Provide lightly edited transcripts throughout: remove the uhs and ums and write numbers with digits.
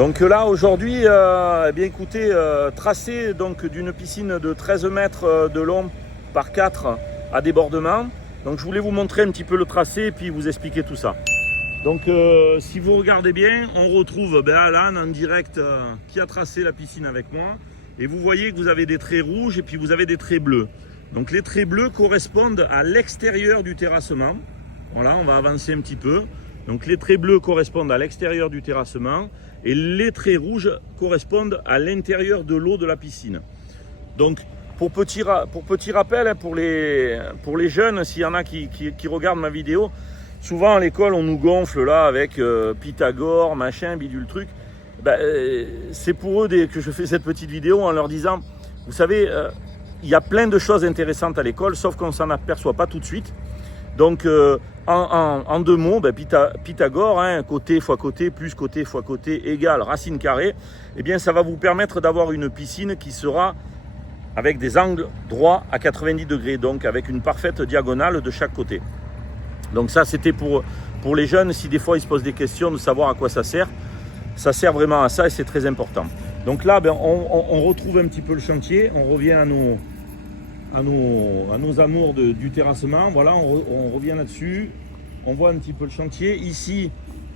Donc là aujourd'hui, eh bien écoutez, tracé donc d'une piscine de 13 mètres de long par 4 à débordement. Donc je voulais vous montrer un petit peu le tracé et puis vous expliquer tout ça. Donc si vous regardez bien, on retrouve Alan en direct qui a tracé la piscine avec moi. Et vous voyez que vous avez des traits rouges et puis vous avez des traits bleus. Donc les traits bleus correspondent à l'extérieur du terrassement. Voilà, on va avancer un petit peu. Donc les traits bleus correspondent à l'extérieur du terrassement et les traits rouges correspondent à l'intérieur de l'eau de la piscine. Donc pour petit rappel, pour les jeunes, s'il y en a qui regardent ma vidéo, souvent à l'école on nous gonfle là avec Pythagore, machin, bidule truc. C'est pour eux que je fais cette petite vidéo en leur disant, vous savez, il y a plein de choses intéressantes à l'école, sauf qu'on ne s'en aperçoit pas tout de suite. Donc en deux mots, Pythagore, hein, côté fois côté plus côté fois côté égale racine carrée, eh bien ça va vous permettre d'avoir une piscine qui sera avec des angles droits à 90 degrés, donc avec une parfaite diagonale de chaque côté. Donc ça c'était pour les jeunes, si des fois ils se posent des questions de savoir à quoi ça sert. Ça sert vraiment à ça et c'est très important. Donc là, on retrouve un petit peu le chantier, on revient à nos amours du terrassement. Voilà, on revient là-dessus, on voit un petit peu le chantier. Ici,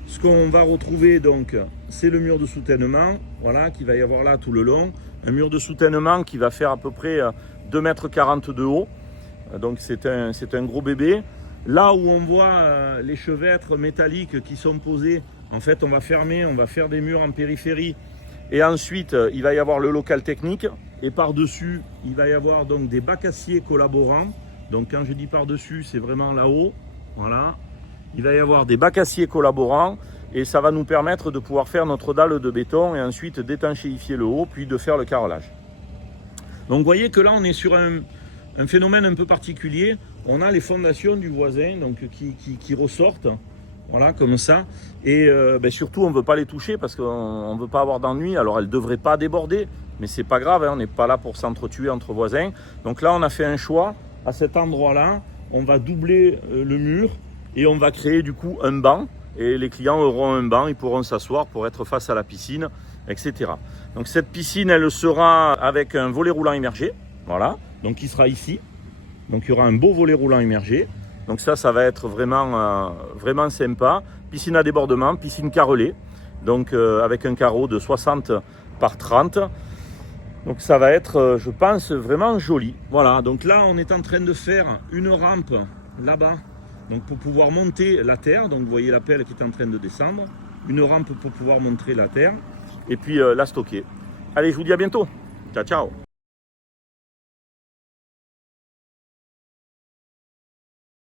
ce qu'on va retrouver, donc, c'est le mur de soutènement, voilà, qui va y avoir là tout le long. Un mur de soutènement qui va faire à peu près 2,40 m de haut. Donc c'est un gros bébé. Là où on voit les chevêtres métalliques qui sont posés, en fait, on va fermer, on va faire des murs en périphérie. Et ensuite, il va y avoir le local technique. Et par-dessus, il va y avoir donc des bacs aciers collaborants. Donc quand je dis par-dessus, c'est vraiment là-haut. Voilà. Il va y avoir des bacs aciers collaborants. Et ça va nous permettre de pouvoir faire notre dalle de béton et ensuite d'étanchéifier le haut, puis de faire le carrelage. Donc vous voyez que là, on est sur un phénomène un peu particulier. On a les fondations du voisin donc, qui ressortent. Voilà, comme ça. Et surtout, on ne veut pas les toucher parce qu'on ne veut pas avoir d'ennui. Alors, elles ne devraient pas déborder, mais c'est pas grave, hein, on n'est pas là pour s'entretuer entre voisins. Donc là, on a fait un choix. À cet endroit-là, on va doubler le mur et on va créer du coup un banc. Et les clients auront un banc, ils pourront s'asseoir pour être face à la piscine, etc. Donc cette piscine, elle sera avec un volet roulant immergé. Voilà, donc il sera ici. Donc il y aura un beau volet roulant immergé. Donc ça va être vraiment sympa. Piscine à débordement, piscine carrelée. Donc avec un carreau de 60 par 30. Donc ça va être, je pense, vraiment joli. Voilà, donc là on est en train de faire une rampe là-bas. Donc pour pouvoir monter la terre. Donc vous voyez la pelle qui est en train de descendre. Une rampe pour pouvoir monter la terre. Et puis la stocker. Allez, je vous dis à bientôt. Ciao, ciao.